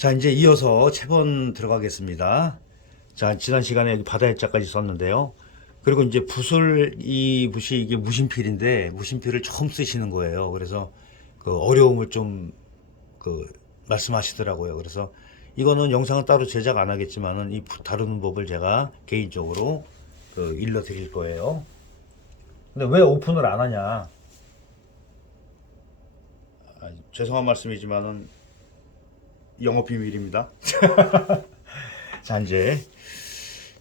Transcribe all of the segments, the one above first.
자, 이제 이어서 채번 들어가겠습니다. 자, 지난 시간에 여기 바다 해자까지 썼는데요. 그리고 이제 붓을, 이 붓이 이게 무심필인데, 무심필을 처음 쓰시는 거예요. 그래서 그 어려움을 좀, 그, 말씀하시더라고요. 그래서 이거는 영상은 따로 제작 안 하겠지만은 이붓 다루는 법을 제가 개인적으로 그 일러 드릴 거예요. 근데 왜 오픈을 안 하냐? 아, 죄송한 말씀이지만은 영업 비밀입니다. 자, 이제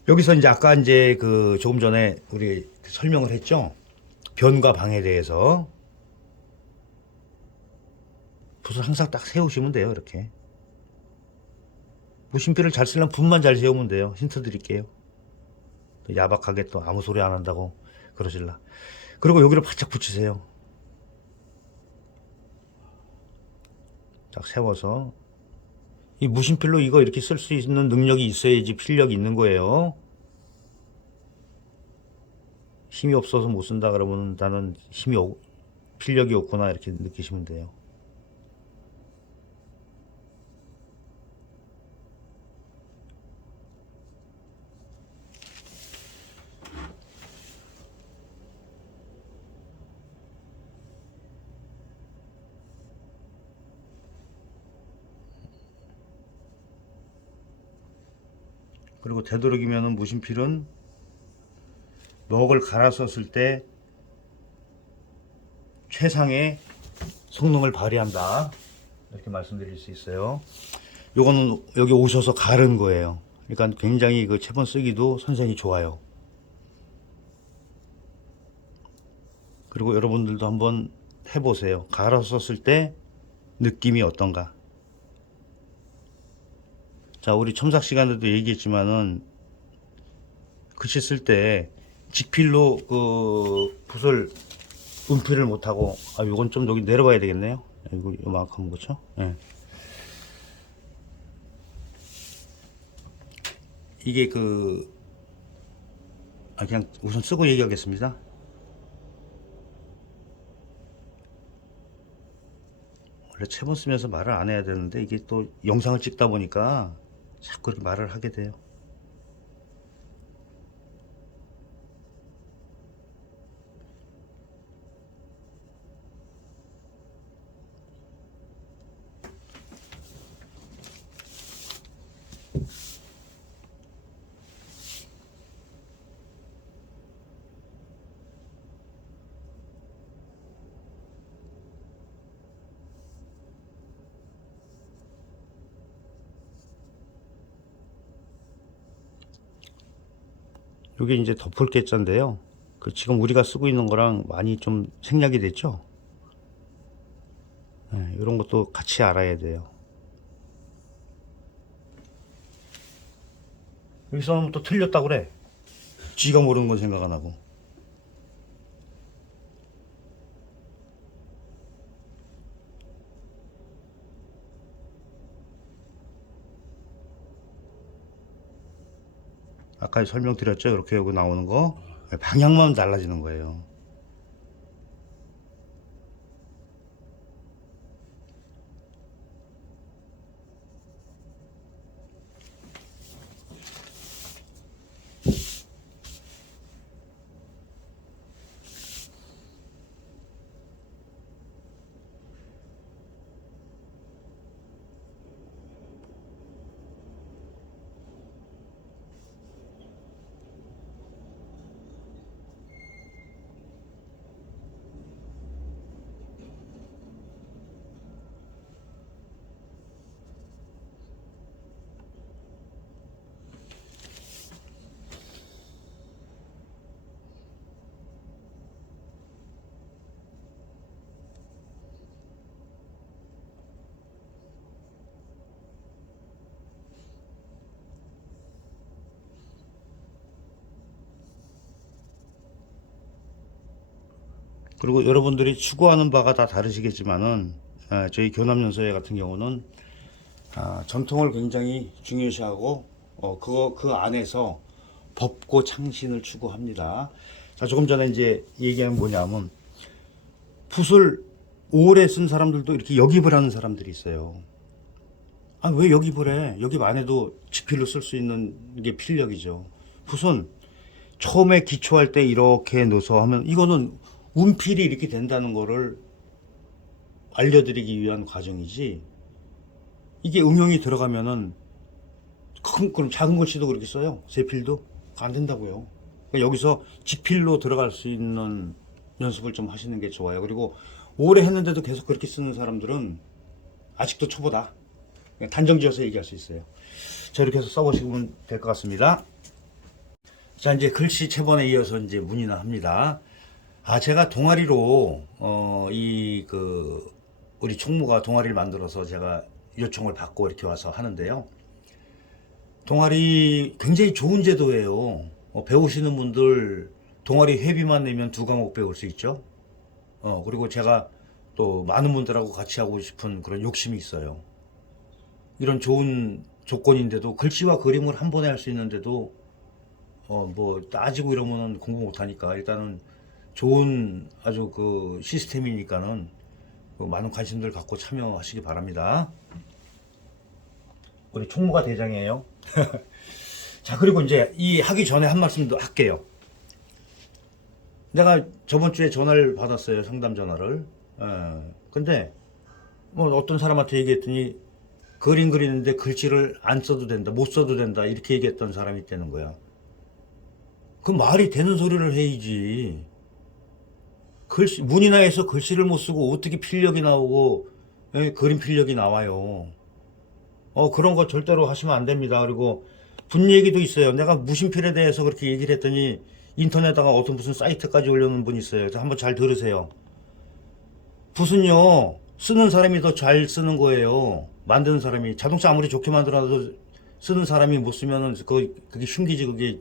여기서 이제 아까 이제 그 조금 전에 우리 설명을 했죠. 변과 방에 대해서 붓을 항상 딱 세우시면 돼요. 이렇게 무심피를 잘 쓰려면 붓만 잘 세우면 돼요. 힌트 드릴게요. 또 야박하게 또 아무 소리 안 한다고 그러실라. 그리고 여기를 바짝 붙이세요. 딱 세워서 이 무심필로 이거 이렇게 쓸 수 있는 능력이 있어야지 필력이 있는 거예요. 힘이 없어서 못 쓴다 그러면 나는 힘이 없- 필력이 없구나 이렇게 느끼시면 돼요. 그리고 되도록이면은 무심필은 먹을 갈아서 쓸때 최상의 성능을 발휘한다. 이렇게 말씀드릴 수 있어요. 요거는 여기 오셔서 가른 거예요. 그러니까 굉장히 그 채번 쓰기도 선생이 좋아요. 그리고 여러분들도 한번 해보세요. 갈아서 쓸때 느낌이 어떤가. 자, 우리 첨삭 시간에도 얘기했지만은 글씨 쓸 때 직필로 그 붓을 은필을 못하고 아 요건 좀 여기 내려봐야 되겠네요. 이거 요만큼 그렇죠? 예. 이게 그 아, 그냥 우선 쓰고 얘기하겠습니다. 원래 채번 쓰면서 말을 안 해야 되는데 이게 또 영상을 찍다 보니까 자꾸 이렇게 말을 하게 돼요. 이게 이제 덮을 개자인데요. 그 지금 우리가 쓰고 있는 거랑 많이 좀 생략이 됐죠. 네, 이런 것도 같이 알아야 돼요. 여기서는 또 틀렸다고 그래. 쥐가 모르는 건 생각 안 하고. 아까 설명드렸죠? 이렇게 여기 나오는 거. 방향만 달라지는 거예요. 그리고 여러분들이 추구하는 바가 다 다르시겠지만은 아, 저희 교남연서회 같은 경우는 아, 전통을 굉장히 중요시하고 어, 그거 그 안에서 법고 창신을 추구합니다. 자 조금 전에 이제 얘기한 뭐냐면 붓을 오래 쓴 사람들도 이렇게 역입을 하는 사람들이 있어요. 아, 아, 왜 여기 보래? 여기 안에도 지필로 쓸 수 있는 게 필력이죠. 무슨 처음에 기초할 때 이렇게 넣어서 하면 이거는 운필이 이렇게 된다는 거를 알려드리기 위한 과정이지. 이게 응용이 들어가면은 큰, 그럼 작은 글씨도 그렇게 써요. 세필도 안 된다고요. 그러니까 여기서 지필로 들어갈 수 있는 연습을 좀 하시는 게 좋아요. 그리고 오래 했는데도 계속 그렇게 쓰는 사람들은 아직도 초보다. 그냥 단정지어서 얘기할 수 있어요. 자, 이렇게 해서 써보시면 될 것 같습니다. 자, 이제 글씨 체본에 이어서 이제 문의나 합니다. 아, 제가 동아리로, 어, 이, 그, 우리 총무가 동아리를 만들어서 제가 요청을 받고 이렇게 와서 하는데요. 동아리 굉장히 좋은 제도예요. 어, 배우시는 분들 동아리 회비만 내면 두 과목 배울 수 있죠. 어, 그리고 제가 또 많은 분들하고 같이 하고 싶은 그런 욕심이 있어요. 이런 좋은 조건인데도 글씨와 그림을 한 번에 할 수 있는데도 어, 뭐 따지고 이러면은 공부 못 하니까 일단은 좋은 아주 그 시스템이니까는 그 많은 관심들 갖고 참여하시기 바랍니다. 우리 총무가 대장이에요. 자, 그리고 이제 이 하기 전에 한 말씀 더 할게요. 내가 저번 주에 전화를 받았어요. 상담 전화를. 예. 근데 뭐 어떤 사람한테 얘기했더니 그림 그리는데 글씨를 안 써도 된다, 못 써도 된다 이렇게 얘기했던 사람이 있다는 거야. 그 말이 되는 소리를 해야지. 글씨 문이나에서 글씨를 못 쓰고 어떻게 필력이 나오고 예, 그림 필력이 나와요. 어 그런 거 절대로 하시면 안 됩니다. 그리고 분 얘기도 있어요. 내가 무심필에 대해서 그렇게 얘기를 했더니 인터넷에다가 어떤 무슨 사이트까지 올려놓은 분이 있어요. 한번 잘 들으세요. 붓은요 쓰는 사람이 더 잘 쓰는 거예요. 만드는 사람이 자동차 아무리 좋게 만들어도 쓰는 사람이 못 쓰면은 그 그게 흉기지 그게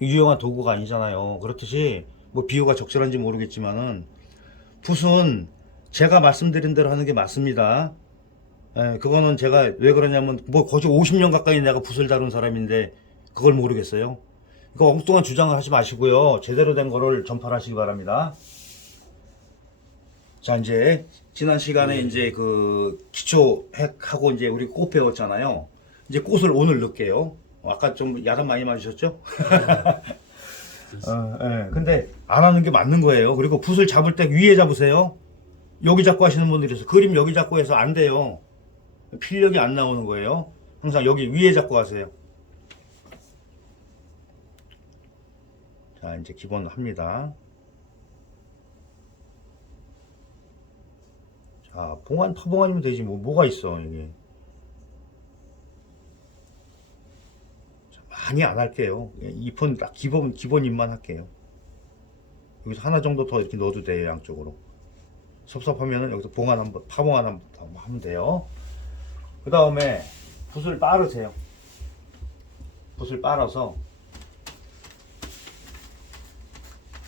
유용한 도구가 아니잖아요. 그렇듯이 뭐 비유가 적절한지 모르겠지만은 붓은 제가 말씀드린 대로 하는 게 맞습니다. 예, 그거는 제가 왜 그러냐면 뭐 거의 50년 가까이 내가 붓을 다룬 사람인데 그걸 모르겠어요. 그거 엉뚱한 주장을 하지 마시고요. 제대로 된 거를 전파하시기 바랍니다. 자, 이제 지난 시간에 이제 그 기초 핵하고 이제 우리 꽃 배웠잖아요. 이제 꽃을 오늘 넣을게요. 어, 아까 좀 야단 많이 맞으셨죠? 어, 예. 근데 안 하는 게 맞는 거예요. 그리고 붓을 잡을 때 위에 잡으세요. 여기 잡고 하시는 분들이 있어요. 그림 여기 잡고 해서 안 돼요. 필력이 안 나오는 거예요. 항상 여기 위에 잡고 하세요. 자, 이제 기본 합니다. 자, 봉안, 파봉안이면 되지. 뭐, 뭐가 있어, 이게. 자, 많이 안 할게요. 예, 잎은 딱 기본, 기본 잎만 할게요. 여기서 하나 정도 더 이렇게 넣어도 돼요, 양쪽으로. 섭섭하면은 여기서 봉안 한 번, 파봉안 한번더 하면 돼요. 그 다음에 붓을 빠르세요. 붓을 빨아서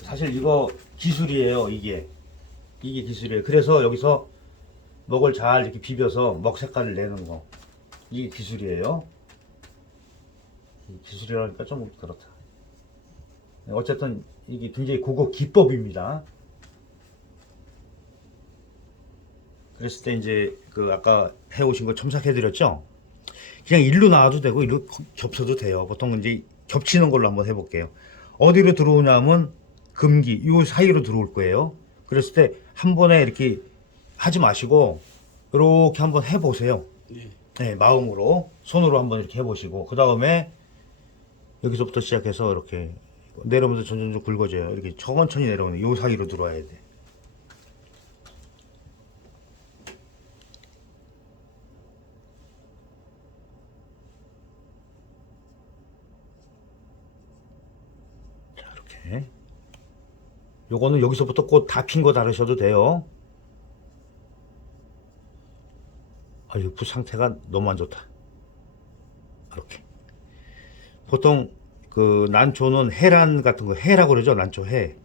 사실 이거 기술이에요. 이게 이게 기술이에요. 그래서 여기서 먹을 잘 이렇게 비벼서 먹 색깔을 내는 거 이게 기술이에요. 이 기술이라니까 좀 그렇다. 어쨌든 이게 굉장히 고급 기법입니다. 그랬을 때 이제 그 아까 해오신 거 첨삭해드렸죠? 그냥 일로 나와도 되고 일로 겹쳐도 돼요. 보통 이제 겹치는 걸로 한번 해볼게요. 어디로 들어오냐면 금기 요 사이로 들어올 거예요. 그랬을 때 한 번에 이렇게 하지 마시고 이렇게 한번 해보세요. 네. 네, 마음으로 손으로 한번 이렇게 해보시고 그 다음에 여기서부터 시작해서 이렇게 내려오면서 점점 굵어져요. 이렇게 천천히 내려오는 요 사이로 들어와야 돼. 자, 이렇게. 요거는 여기서부터 꽃 다 핀 거 다르셔도 돼요. 아, 육부 상태가 너무 안 좋다. 이렇게. 보통 그 난초는 해란 같은 거 해라고 그러죠. 난초 해.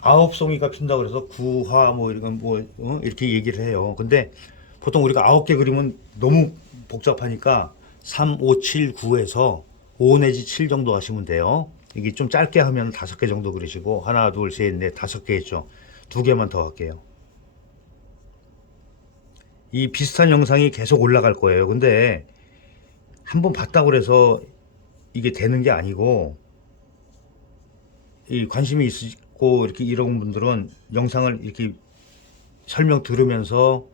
아홉 송이가 핀다 그래서 구화 뭐 이런 뭐 어? 이렇게 얘기를 해요. 근데 보통 우리가 아홉 개 그리면 너무 복잡하니까 3, 5, 7, 9에서 5 내지 7 정도 하시면 돼요. 이게 좀 짧게 하면 다섯 개 정도 그리시고 하나, 둘, 셋, 넷, 다섯 개 했죠. 두 개만 더 할게요. 이 비슷한 영상이 계속 올라갈 거예요. 근데 한번 봤다고 그래서 이게 되는 게 아니고 이 관심이 있고 이렇게 이런 분들은 영상을 이렇게 설명 들으면서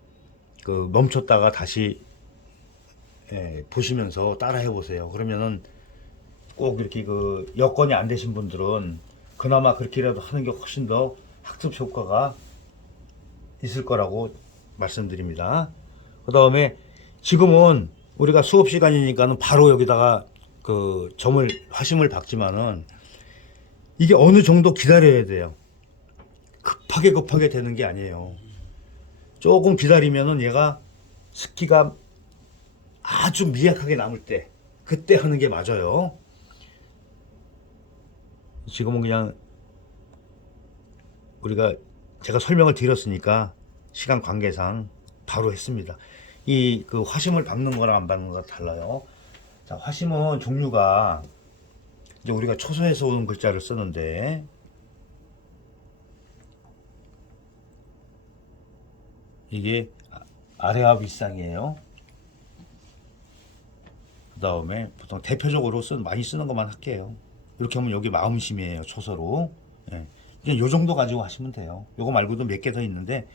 그 멈췄다가 다시 예, 보시면서 따라해 보세요. 그러면은 꼭 이렇게 그 여건이 안 되신 분들은 그나마 그렇게라도 하는 게 훨씬 더 학습 효과가 있을 거라고 말씀드립니다. 그 다음에 지금은 우리가 수업 시간이니까는 바로 여기다가 그 점을 화심을 박지만은 이게 어느 정도 기다려야 돼요. 급하게 급하게 되는 게 아니에요. 조금 기다리면은 얘가 습기가 아주 미약하게 남을 때 그때 하는 게 맞아요. 지금은 그냥 우리가 제가 설명을 드렸으니까 시간 관계상 바로 했습니다. 이 그 화심을 박는 거랑 안 박는 거가 달라요. 자, 화심은 종류가 이제 우리가 초소에서 오는 글자를 쓰는데 이게 아- 아래와 윗상이에요. 그 다음에 보통 대표적으로 쓴 많이 쓰는 것만 할게요. 이렇게 하면 여기 마음심이에요 초서로. 예. 그냥 요 정도 가지고 하시면 돼요. 요거 말고도 몇 개 더 있는데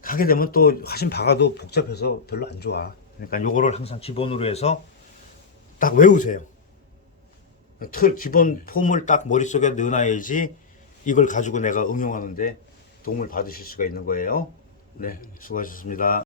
가게 되면 또 화신 박아도 복잡해서 별로 안 좋아. 그러니까 요거를 항상 기본으로 해서 딱 외우세요. 틀 기본 폼을 딱 머릿속에 넣어놔야지 이걸 가지고 내가 응용하는데 도움을 받으실 수가 있는 거예요. 네, 수고하셨습니다.